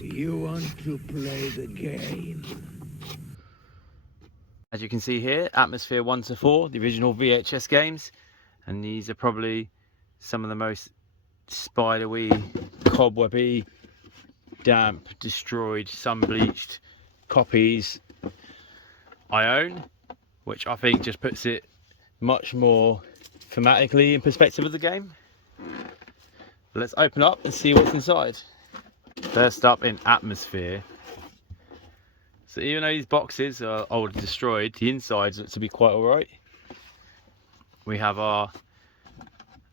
You want to play the game? As you can see here, Atmosfear 1 to 4, the original VHS games, and these are probably some of the most spidery, cobwebby, damp, destroyed, sun-bleached copies I own, which I think just puts it much more thematically in perspective of the game. But let's open up and see what's inside. First up in Atmosfear. So even though these boxes are old and destroyed, the insides look to be quite alright. We have our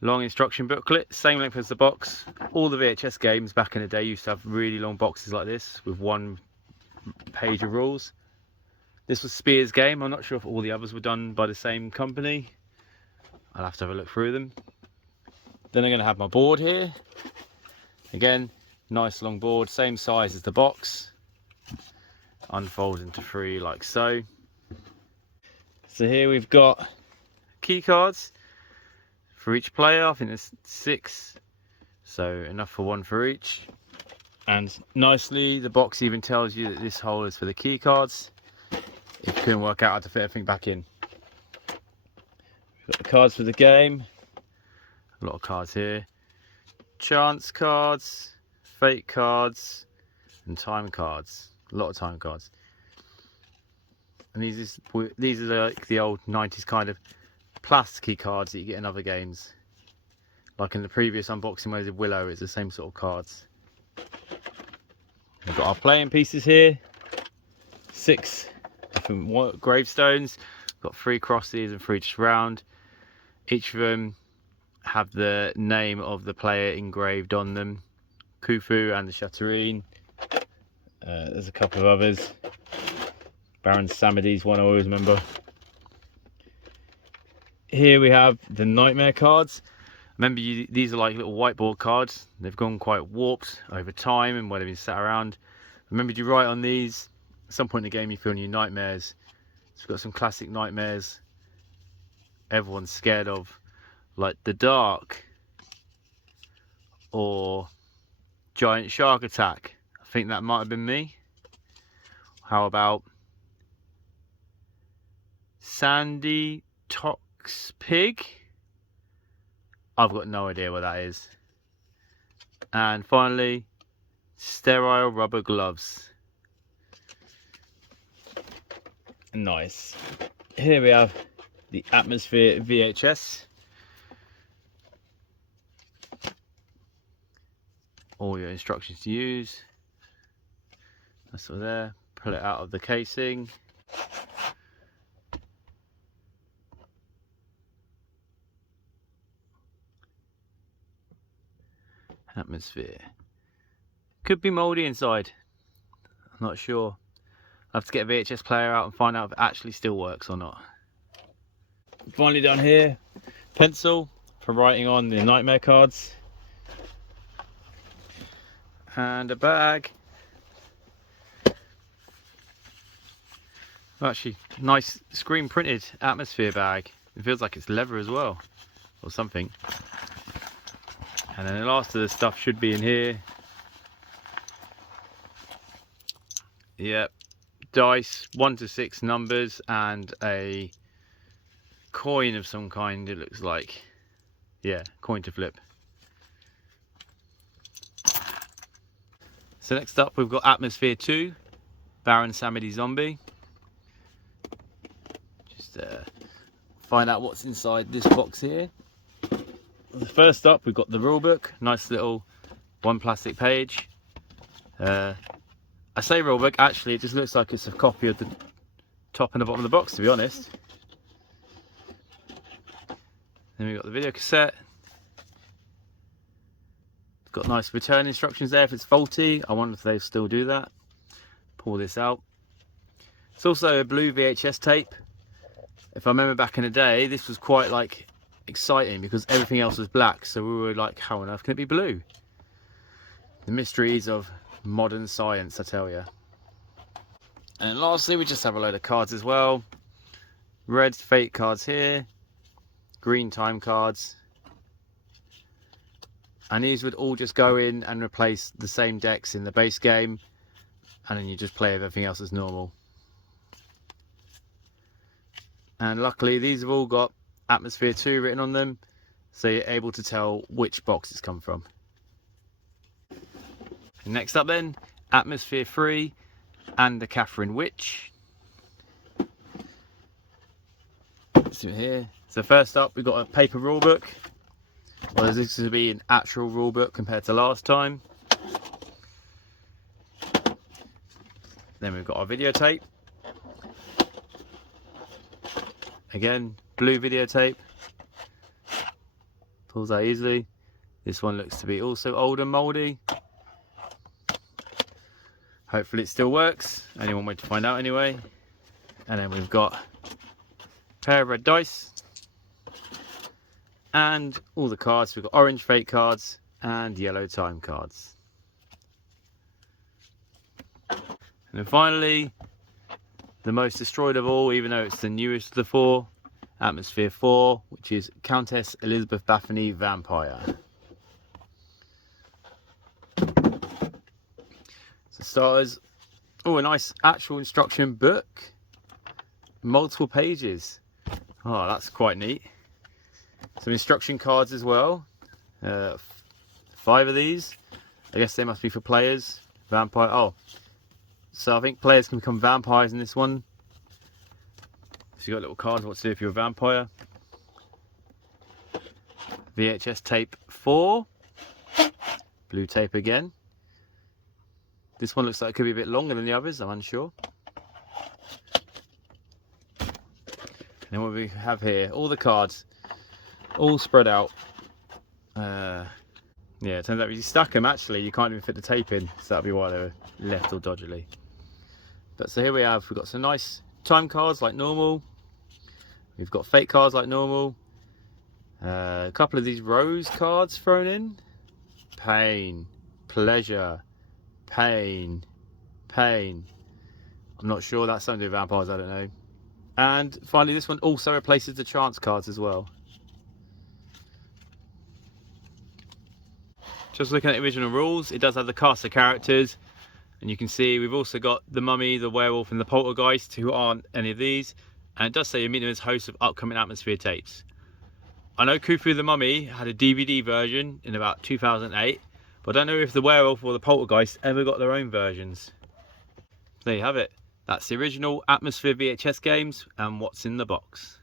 long instruction booklet, same length as the box. All the VHS games back in the day used to have really long boxes like this with one page of rules. This was Spear's game. I'm not sure if all the others were done by the same company. I'll have to have a look through them. Then I'm going to have my board here. Again, nice long board, same size as the box. Unfold into 3 like so. So here we've got key cards for each player. I think there's 6, so enough for 1 for each. And nicely, the box even tells you that this hole is for the key cards, if you couldn't work out how to fit everything back in. We've got the cards for the game. A lot of cards here. Chance cards, fate cards, and time cards. A lot of time cards. And these are like the old 90s kind of plasticky cards that you get in other games. Like in the previous unboxing where there's Willow, it's the same sort of cards. We've got our playing pieces here. 6 different gravestones. We've got 3 crosses and 3 just round. Each of them have the name of the player engraved on them. Khufu and the Shatterine. There's a couple of others. Baron Samedi's one I always remember. Here we have the Nightmare cards. Remember, these are like little whiteboard cards. They've gone quite warped over time and where they've been sat around. Remember, you write on these at some point in the game you feel new nightmares. So we've got some classic nightmares everyone's scared of, like the dark or giant shark attack. I think that might have been me. How about Sandy Tox Pig? I've got no idea what that is. And finally, sterile rubber gloves. Nice. Here we have the Atmosfear VHS. All your instructions to use. That's all there. Pull it out of the casing. Atmosfear. Could be mouldy inside. I'm not sure. I'll have to get a VHS player out and find out if it actually still works or not. Finally down here, pencil for writing on the nightmare cards. And a bag. Actually, nice screen printed Atmosfear bag. It feels like it's leather as well, or something. And then the last of the stuff should be in here. Yep, dice, 1 to 6 numbers, and a coin of some kind, it looks like. Yeah, coin to flip. So next up we've got Atmosfear II, Baron Samedi Zombie. Just find out what's inside this box here. First up we've got the rulebook, nice little 1 plastic page. I say rulebook, actually it just looks like it's a copy of the top and the bottom of the box, to be honest. Then we've got the video cassette. It's got nice return instructions there if it's faulty. I wonder if they still do that. Pull this out. It's also a blue VHS tape. If I remember back in the day, this was quite like exciting because everything else was black, so we were like, how on earth can it be blue? The mysteries of modern science, I tell you. And then lastly we just have a load of cards as well. Red fate cards here, green time cards, And these would all just go in and replace the same decks in the base game, and then you just play everything else as normal. And luckily these have all got Atmosfear II written on them, so you're able to tell which box it's come from. And next up then, Atmosfear III and the Catherine Witch. See here. So first up, we've got a paper rulebook. Well, this is to be an actual rulebook compared to last time. Then we've got our videotape. Again, blue videotape. Pulls out easily. This one looks to be also old and mouldy. Hopefully it still works. Only one way to find out anyway. And then we've got a pair of red dice. And all the cards. We've got orange fate cards and yellow time cards. And then finally, the most destroyed of all, even though it's the newest of the four, Atmosfear IV, which is Countess Elizabeth Bathory Vampire. So starters, oh, a nice actual instruction book, multiple pages. Oh, that's quite neat. Some instruction cards as well. 5 of these. I guess they must be for players. Vampire. Oh, so I think players can become vampires in this one. So you got little cards what to do if you're a vampire. VHS tape 4. Blue tape again. This one looks like it could be a bit longer than the others. I'm unsure. And then what we have here, all the cards. All spread out. Yeah, it turns out if you stack them, actually, you can't even fit the tape in. So that'll be why they were left all dodgily. But so here we've got some nice time cards like normal. We've got fate cards like normal. A couple of these rose cards thrown in. Pain, pleasure, pain, pain. I'm not sure, that's something to do with vampires, I don't know. And finally, this one also replaces the chance cards as well. Just looking at the original rules, it does have the cast of characters, and you can see we've also got the mummy, the werewolf and the poltergeist, who aren't any of these, and it does say you meet them as hosts of upcoming Atmosfear tapes. I know Khufu the Mummy had a DVD version in about 2008, but I don't know if the werewolf or the poltergeist ever got their own versions. There you have it. That's the original Atmosfear VHS games and what's in the box.